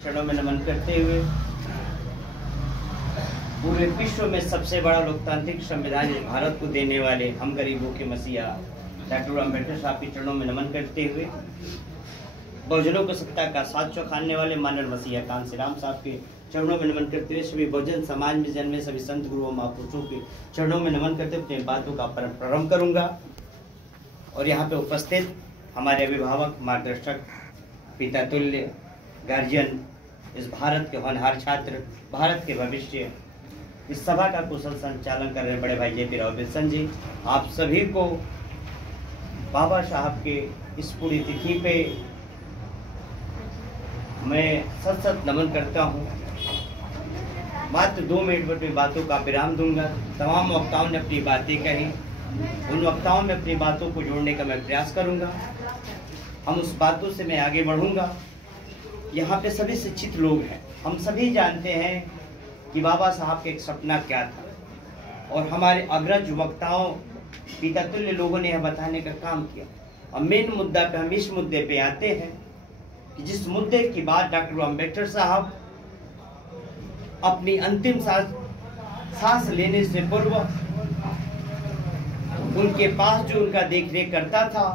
चरणों में नमन करते हुए पूरे विश्व में सबसे बड़ा लोकतांत्रिक संविधान इस भारत को देने वाले हम गरीबों के मसीहा डॉक्टर अम्बेडकर साहब के चरणों में नमन करते हुए बहुजनों को सत्ता का साथ चौंकाने वाले मानव मसीहा कांसी राम साहब के चरणों में नमन करते हुए सभी बहुजन समाज में जन्मे सभी संत गुरुओं महापुरुषों के चरणों में नमन करते हुए अपनी बातों का प्रारंभ करूंगा। और यहाँ पे उपस्थित हमारे अभिभावक, मार्गदर्शक, पिता तुल्य, गार्जियन, इस भारत के होनहार छात्र, भारत के भविष्य, इस सभा का कुशल संचालन कर रहे बड़े भाई जे पी राव बिल्सन जी, आप सभी को बाबा साहब के इस पूरी तिथि पे मैं सत नमन करता हूँ। मात्र 2 मिनट में अपनी बातों का विराम दूंगा। तमाम वक्ताओं ने अपनी बातें कही, उन वक्ताओं में अपनी बातों को जोड़ने का मैं प्रयास करूंगा। हम उस बातों से मैं आगे बढ़ूंगा। यहाँ पे सभी शिक्षित लोग हैं, हम सभी जानते हैं कि बाबा साहब का एक सपना क्या था, और हमारे अग्रज वक्ताओं, पिता तुल्य लोगों ने यह बताने का काम किया। अब मेन मुद्दा पे हम इस मुद्दे पे आते हैं कि जिस मुद्दे की बात डॉक्टर अम्बेडकर साहब अपनी अंतिम सांस लेने से पूर्व उनके पास जो उनका देख रेख करता था,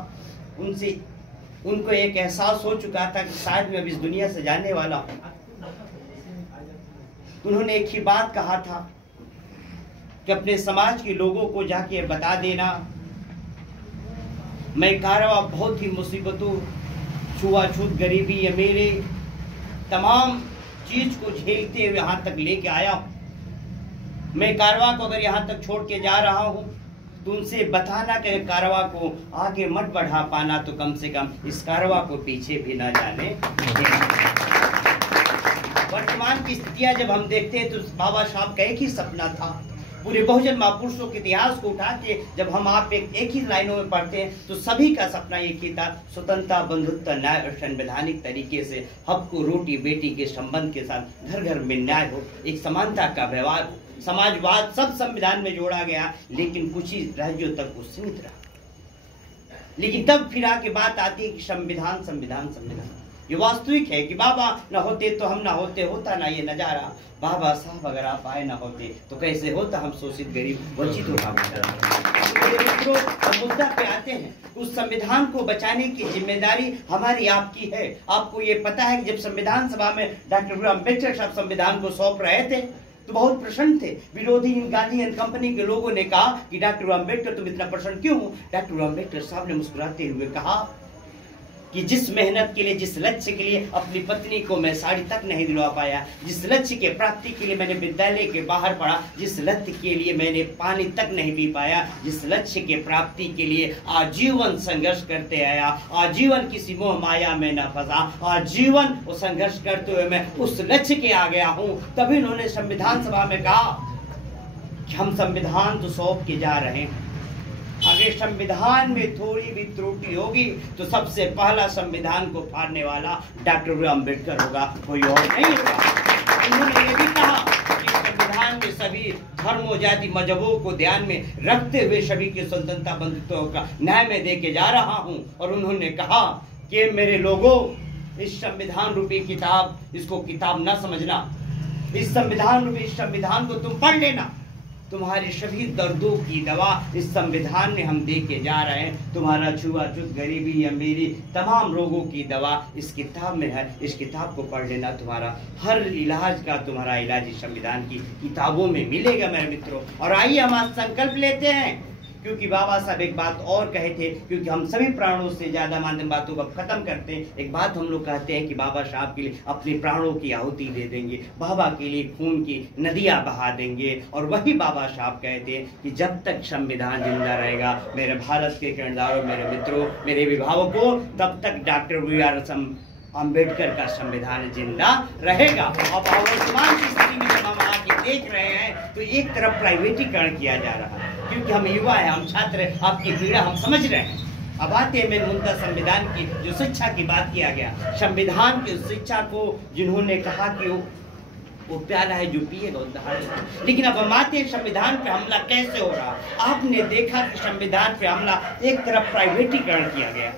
उनको एक एहसास हो चुका था कि शायद मैं अब इस दुनिया से जाने वाला हूं। उन्होंने एक ही बात कहा था कि अपने समाज के लोगों को जाके बता देना, मैं कारवा बहुत ही मुसीबतों, छुआछूत, गरीबी, अमीरी, तमाम चीज को झेलते हुए यहाँ तक लेके आया हूं। मैं कारवा को अगर यहाँ तक छोड़ के जा रहा हूं तो उनसे बताना कि कारवा को आगे मत बढ़ा पाना, तो कम से कम इस कारवा को पीछे भी ना जाने। वर्तमान की स्थितियां जब हम देखते हैं तो बाबा साहब का एक ही सपना था। पूरे बहुजन महापुरुषों के इतिहास को उठा के जब हम आप एक ही लाइनों में पढ़ते हैं तो सभी का सपना एक ही था, स्वतंत्रता, बंधुत्व, न्याय और संवैधानिक तरीके से सबको रोटी बेटी के संबंध के साथ घर घर में न्याय हो, एक समानता का व्यवहार हो। समाजवाद सब संविधान में जोड़ा गया, लेकिन कुछ ही राज्यों तक वो सीमित रहा। लेकिन तब फिर आके बात आती है कि संविधान संविधान संविधान। ये वास्तविक है कि बाबा न होते तो हम ना होते, होता ना ये नजारा। बाबा साहब अगर आप आए ना होते तो कैसे होता, हम शोषित, गरीब, वंचित होता। मुद्दा पे आते हैं, उस संविधान को बचाने की जिम्मेदारी हमारी आपकी है। आपको ये पता है कि जब संविधान सभा में डॉक्टर अम्बेडकर साहब संविधान को सौंप रहे थे तो बहुत प्रसन्न थे। विरोधी गांधी एंड कंपनी के लोगों ने कहा कि डॉक्टर अम्बेडकर तुम इतना प्रसन्न क्यों हो? डॉक्टर अम्बेडकर साहब ने मुस्कुराते हुए कहा कि जिस मेहनत के लिए, जिस लक्ष्य के लिए अपनी पत्नी को मैं साड़ी तक नहीं दिलवा पाया, जिस लक्ष्य के प्राप्ति के लिए मैंने विद्यालय के बाहर पढ़ा, जिस लक्ष्य के लिए मैंने पानी तक नहीं पी पाया, जिस लक्ष्य के प्राप्ति के लिए आजीवन संघर्ष करते आया, आजीवन किसी मोह माया में न फंसा, आजीवन वो संघर्ष करते हुए मैं उस लक्ष्य के आ गया हूँ। तभी उन्होंने संविधान सभा में कहा कि हम संविधान तो सौंप के जा रहे हैं, अगर संविधान में थोड़ी भी त्रुटि होगी तो सबसे पहला संविधान को फाड़ने वाला डॉक्टर अम्बेडकर होगा, कोई और नहीं होगा। उन्होंने ये भी कहा कि संविधान में सभी धर्मों, जाति, मजहबों को ध्यान में रखते हुए सभी की स्वतंत्रता, बंधुत्व का न्याय में दे के जा रहा हूं। और उन्होंने कहा कि मेरे लोगों, इस संविधान रूपी किताब, इसको किताब न समझना, इस संविधान रूपी संविधान को तुम पढ़ लेना। तुम्हारी सभी दर्दों की दवा इस संविधान में हम दे के जा रहे हैं। तुम्हारा छुआछूत, गरीबी, अमीरी, तमाम रोगों की दवा इस किताब में है। इस किताब को पढ़ लेना, तुम्हारा हर इलाज का तुम्हारा इलाज इस संविधान की किताबों में मिलेगा मेरे मित्रों। और आइए हम आज संकल्प लेते हैं, क्योंकि बाबा साहब एक बात और कहे थे, क्योंकि हम सभी प्राणों से ज्यादा मानते बातों को खत्म करते हैं। एक बात हम लोग कहते हैं कि बाबा साहब के लिए अपने प्राणों की आहुति दे देंगे, बाबा के लिए खून की नदियां बहा देंगे। और वही बाबा साहब कहते हैं कि जब तक संविधान जिंदा रहेगा मेरे भारत के किरदारों, मेरे मित्रों, मेरे अभिभावकों, तब तक डॉक्टर बी आर अम्बेडकर का संविधान जिंदा रहेगा। अब वर्तमान की स्थिति में जब हम आगे देख रहे हैं तो एक तरफ प्राइवेटीकरण किया जा रहा है, क्योंकि हम युवा हैं, हम छात्र हैं, आपकी पीड़ा हम समझ रहे हैं। अब आते हैं मेन मुद्दा संविधान की, जो शिक्षा की बात किया गया। संविधान की शिक्षा को जिन्होंने कहा कि वो प्याला है जो पिएगा वो दहाड़ेगा। लेकिन अब हम आते हैं संविधान पे हमला कैसे हो रहा। आपने देखा कि संविधान पे हमला एक तरफ प्राइवेटीकरण किया गया,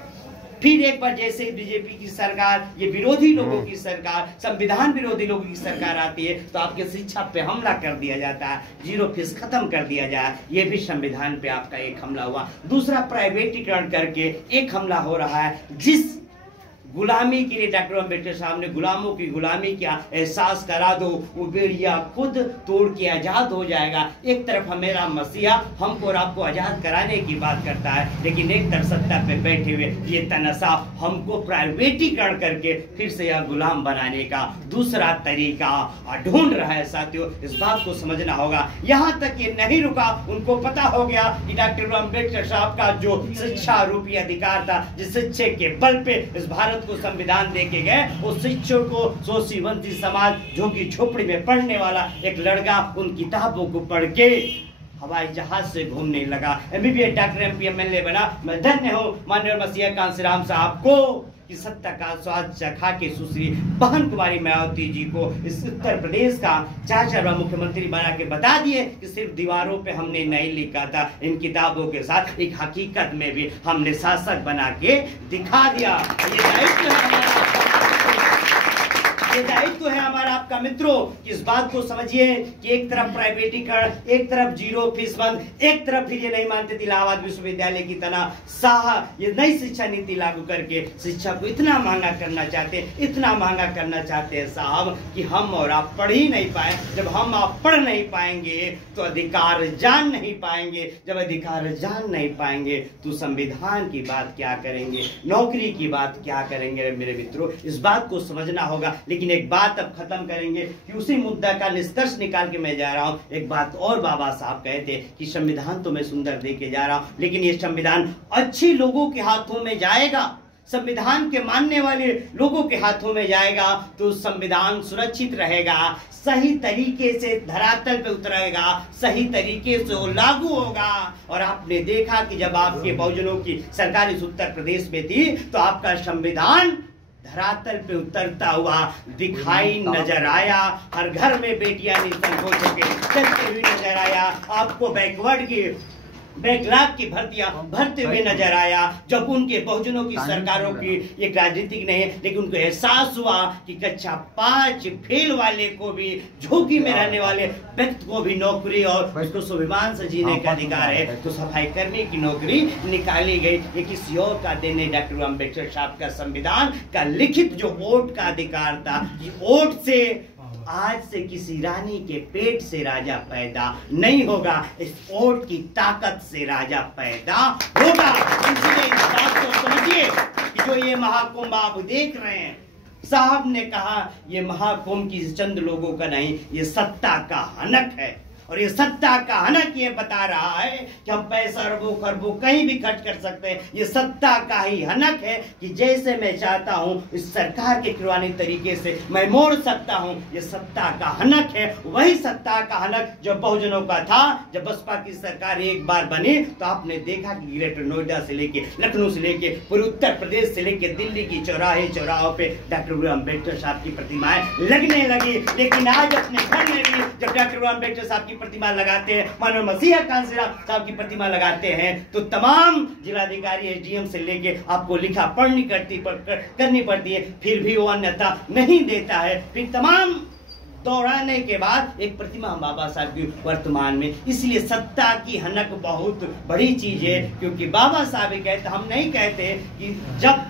फिर एक बार जैसे बीजेपी की सरकार, ये विरोधी लोगों की सरकार, संविधान विरोधी लोगों की सरकार आती है तो आपके शिक्षा पे हमला कर दिया जाता है, 0 फीस खत्म कर दिया जाए, ये भी संविधान पे आपका एक हमला हुआ। दूसरा, प्राइवेटीकरण करके एक हमला हो रहा है, जिस गुलामी के लिए डॉक्टर अम्बेडकर साहब ने गुलामों की गुलामी का एहसास करा दो, वो बेड़िया खुद तोड़ के आजाद हो जाएगा। एक तरफ हमेरा मसीहा हमको और आपको आजाद कराने की बात करता है, लेकिन एक तरफ सत्ता पे बैठे हुए ये तनसा हमको प्राइवेटीकरण करके फिर से यह गुलाम बनाने का दूसरा तरीका ढूंढ रहा है। साथियों, इस बात को समझना होगा। यहाँ तक ये नहीं रुका, उनको पता हो गया कि डॉक्टर अम्बेडकर साहब का जो शिक्षा रूपी अधिकार था, जिस शिक्षे के बल पे इस भारत को संविधान देके गए, उस शिक्षक को शोषी वंचित समाज झोंकी झोपड़ी में पढ़ने वाला एक लड़का उन किताबों को पढ़ के हवाई जहाज से घूमने लगा, MBBS डॉक्टर MP MLA बना। मैं धन्य हूँ माननीय मसीहा कांशीराम साहब को कि सत्ता का स्वाद चखा के सुश्री बहन कुमारी मायावती जी को इस उत्तर प्रदेश का 4 बार मुख्यमंत्री बना के बता दिए कि सिर्फ दीवारों पे हमने नहीं लिखा था, इन किताबों के साथ एक हकीकत में भी हमने शासक बना के दिखा दिया। ये दायित्व है हमारा आपका मित्रों कि इस बात को समझिए कि एक तरफ प्राइवेटीकरण, एक तरफ 0 फीस बंद, एक तरफ फिर ये नहीं मानते इलाहाबाद विश्वविद्यालय की तरह शाह ये नई शिक्षा नीति लागू करके शिक्षा को इतना महंगा करना चाहते हैं, इतना महंगा करना चाहते हैं साहब कि हम और आप पढ़ ही नहीं पाए। जब हम आप पढ़ नहीं पाएंगे तो अधिकार जान नहीं पाएंगे, जब अधिकार जान नहीं पाएंगे तो संविधान की बात क्या करेंगे, नौकरी की बात क्या करेंगे। मेरे मित्रों, इस बात को समझना होगा। लेकिन एक बात अब खत्म करेंगे कि उसी मुद्दा का निष्कर्ष निकाल के मैं जा रहा हूं। एक बात और बाबा साहब कहे थे कि संविधान तो मैं सुंदर दे के जा रहा हूं, लेकिन ये संविधान अच्छे लोगों के हाथों में जाएगा, संविधान के मानने वाले लोगों के हाथों में जाएगा तो संविधान सुरक्षित रहेगा, सही तरीके से धरातल पे उतरेगा, सही तरीके से वो लागू होगा। और आपने देखा कि जब आपके बहुजनों की सरकार इस उत्तर प्रदेश में थी तो आपका संविधान धरातल पे उतरता हुआ दिखाई नजर आया। हर घर में बेटियां निसंकोच होकर चलते हुए नजर आया। आपको बैकलॉग की भर्तियां भरते हुए नजर आया। जब उनके बहुजनों की सरकारों की एक राजनीतिक नहीं है, लेकिन उनको एहसास हुआ कि कक्षा 5 फेल वाले को भी, झोंकी में रहने वाले व्यक्ति को भी नौकरी और उसको स्वाभिमान से जीने का अधिकार है, तो सफाई कर्मी की नौकरी निकाली गई। ये किसी और का देने डॉक्टर अम्बेडकर साहब का संविधान का लिखित जो वोट का अधिकार था, कि वोट से आज से किसी रानी के पेट से राजा पैदा नहीं होगा, इस वोट की ताकत से राजा पैदा होगा। इसलिए इस बात को समझिए कि जो ये महाकुंभ आप देख रहे हैं, साहब ने कहा ये महाकुंभ किसी चंद लोगों का नहीं, ये सत्ता का हनक है। और ये सत्ता का हनक ये बता रहा है कि हम पैसा अरबों खरबों कहीं भी खर्च कर सकते हैं। ये सत्ता का ही हनक है कि जैसे मैं चाहता हूं इस सरकार के किरवानी तरीके से मैं मोड़ सकता हूं। ये सत्ता का हनक है, वही सत्ता का हनक जो बहुजनों का था। जब बसपा की सरकार एक बार बनी तो आपने देखा कि ग्रेटर नोएडा से लेके, लखनऊ से लेके, पूरे उत्तर प्रदेश से लेके दिल्ली की चौराहे चौराहों पे डॉक्टर अम्बेडकर साहब की प्रतिमाएं लगने लगी। लेकिन आज अपने घर में भी जब डॉक्टर अम्बेडकर साहब की प्रतिमा लगाते हैं, माननीय मसीहा कांशीराम साहब की प्रतिमा लगाते हैं, तो तमाम जिलाधिकारी SDM से लेके आपको लिखा पढ़नी करनी पड़ती है, फिर भी वो अन्यथा नहीं देता है। फिर तमाम दौड़ाने के बाद एक प्रतिमा बाबा साहब की वर्तमान में। इसलिए सत्ता की हनक बहुत बड़ी चीज है, क्योंकि बाबा साहब ही कहते, हम नहीं कहते कि जब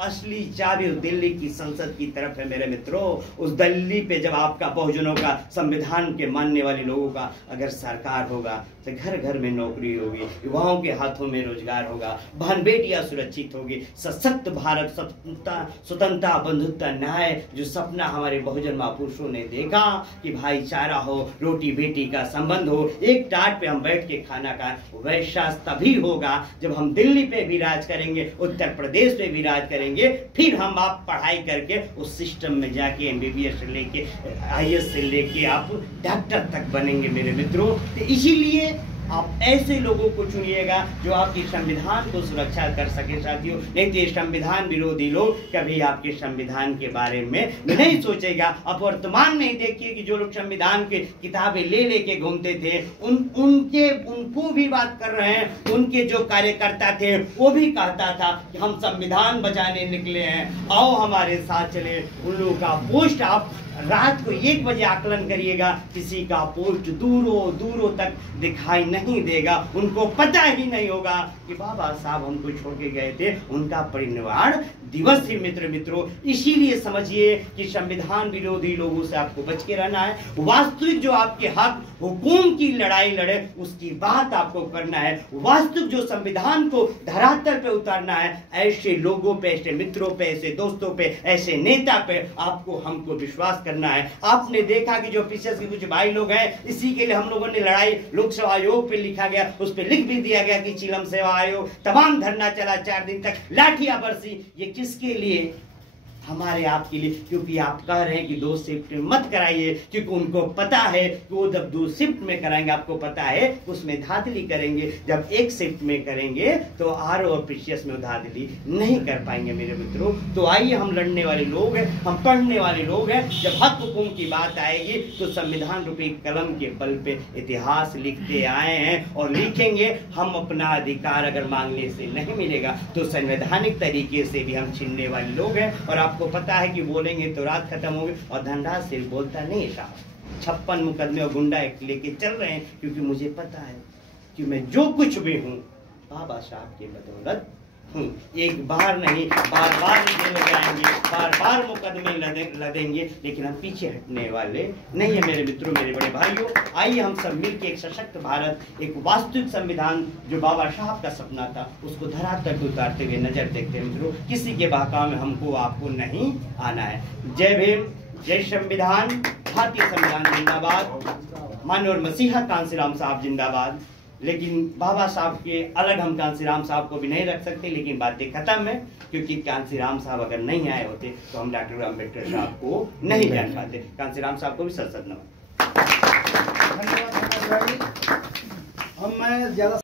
असली चाबी दिल्ली की संसद की तरफ है मेरे मित्रों, उस दिल्ली पे जब आपका बहुजनों का, संविधान के मानने वाले लोगों का अगर सरकार होगा तो घर घर में नौकरी होगी, युवाओं के हाथों में रोजगार होगा, बहन बेटियां सुरक्षित होगी, सशक्त भारत, स्वतंत्रता, बंधुत्व, न्याय, जो सपना हमारे बहुजन महापुरुषों ने देखा कि भाईचारा हो, रोटी बेटी का संबंध हो, एक टाट पे हम बैठ के खाना खाएं, वैसा तभी होगा जब हम दिल्ली पे भी राज करेंगे, उत्तर प्रदेश पे भी राज करेंगे। फिर हम आप पढ़ाई करके उस सिस्टम में जाके MBBS से लेके IAS से लेके आप डॉक्टर तक बनेंगे मेरे मित्रों। तो इसीलिए आप ऐसे लोगों को चुनिएगा जो आपके संविधान को सुरक्षा कर सके साथियों। नहीं तो ये संविधान विरोधी लोग कभी आपके संविधान के बारे में नहीं सोचेगा। अब वर्तमान में ही देखिए कि जो लोग संविधान की किताबें ले लेके घूमते थे उनको भी बात कर रहे हैं। उनके जो कार्यकर्ता थे वो भी कहता था कि हम संविधान बचाने निकले हैं, आओ हमारे साथ चले। उन लोगों का पोस्ट आप रात को 1 बजे आकलन करिएगा, किसी का पोस्ट दूरों दूरों तक दिखाई नहीं देगा। उनको पता ही नहीं होगा कि बाबा साहब हमको छोड़ के गए थे, उनका परिनिर्वाण दिवस ही मित्रों। इसीलिए समझिए कि संविधान विरोधी लोगों से आपको बच के रहना है। वास्तविक जो आपके हक हुकूम की लड़ाई लड़े उसकी बात आपको करना है। वास्तविक जो संविधान को धरातल पे उतारना है, ऐसे लोगों पे, ऐसे मित्रों पे, ऐसे दोस्तों पे, ऐसे नेता पे आपको हमको विश्वास करना है। आपने देखा कि जो पीछे के कुछ भाई लोग हैं, इसी के लिए हम लोगों ने लड़ाई लोकसेवा आयोग पे लिखा गया, उस पे लिख भी दिया गया कि चिलम सेवा आयोग तमाम धरना चला 4 दिन तक, लाठियां बरसी। ये किसके लिए? हमारे आपके लिए। क्योंकि आप कह रहे हैं कि 2 शिफ्ट में मत कराइए, क्योंकि उनको पता है कि वो जब 2 शिफ्ट में कराएंगे, आपको पता है उसमें धांधली करेंगे। जब 1 शिफ्ट में करेंगे तो आरओ और पीसीएस में धांधली नहीं कर पाएंगे मेरे मित्रों। तो आइए, हम लड़ने वाले लोग हैं, हम पढ़ने वाले लोग हैं। जब हक हुकुम की बात आएगी तो संविधान रूपी कलम के बल पे इतिहास लिखते आए हैं और लिखेंगे। हम अपना अधिकार अगर मांगने से नहीं मिलेगा तो संवैधानिक तरीके से भी हम छीनने वाले लोग हैं। और आपको पता है कि बोलेंगे तो रात खत्म होगी, और धनराज सिर्फ बोलता नहीं साहब। 56 मुकदमे और गुंडा लेके चल रहे हैं, क्योंकि मुझे पता है कि मैं जो कुछ भी हूँ बाबा साहब की बदौलत हूँ। एक बार नहीं, बार बार जेल में जाएंगे, बार बार मुकदमे लदेंगे, लेकिन हम पीछे हटने वाले नहीं है मेरे मित्रों, मेरे बड़े भाइयों। आइए हम सब मिलकर एक सशक्त भारत, एक वास्तविक संविधान जो बाबा साहब का सपना था, उसको धरातल पर उतारते हुए नजर देखते हैं मित्रों। किसी के बहकावे में हमको आपको नहीं आना है। जय भीम, जय संविधान, भारतीय संविधान जिंदाबाद, माननीय और मसीहा कांसीराम साहब जिंदाबाद। लेकिन बाबा साहब के अलग हम कांसीराम साहब को भी नहीं रख सकते, लेकिन बातें खत्म है, क्योंकि कांसीराम साहब अगर नहीं आए होते तो हम डॉक्टर अम्बेडकर साहब को नहीं जान पाते। कांसीराम साहब को भी सत नमन। धन्यवाद। हम मैं ज्यादा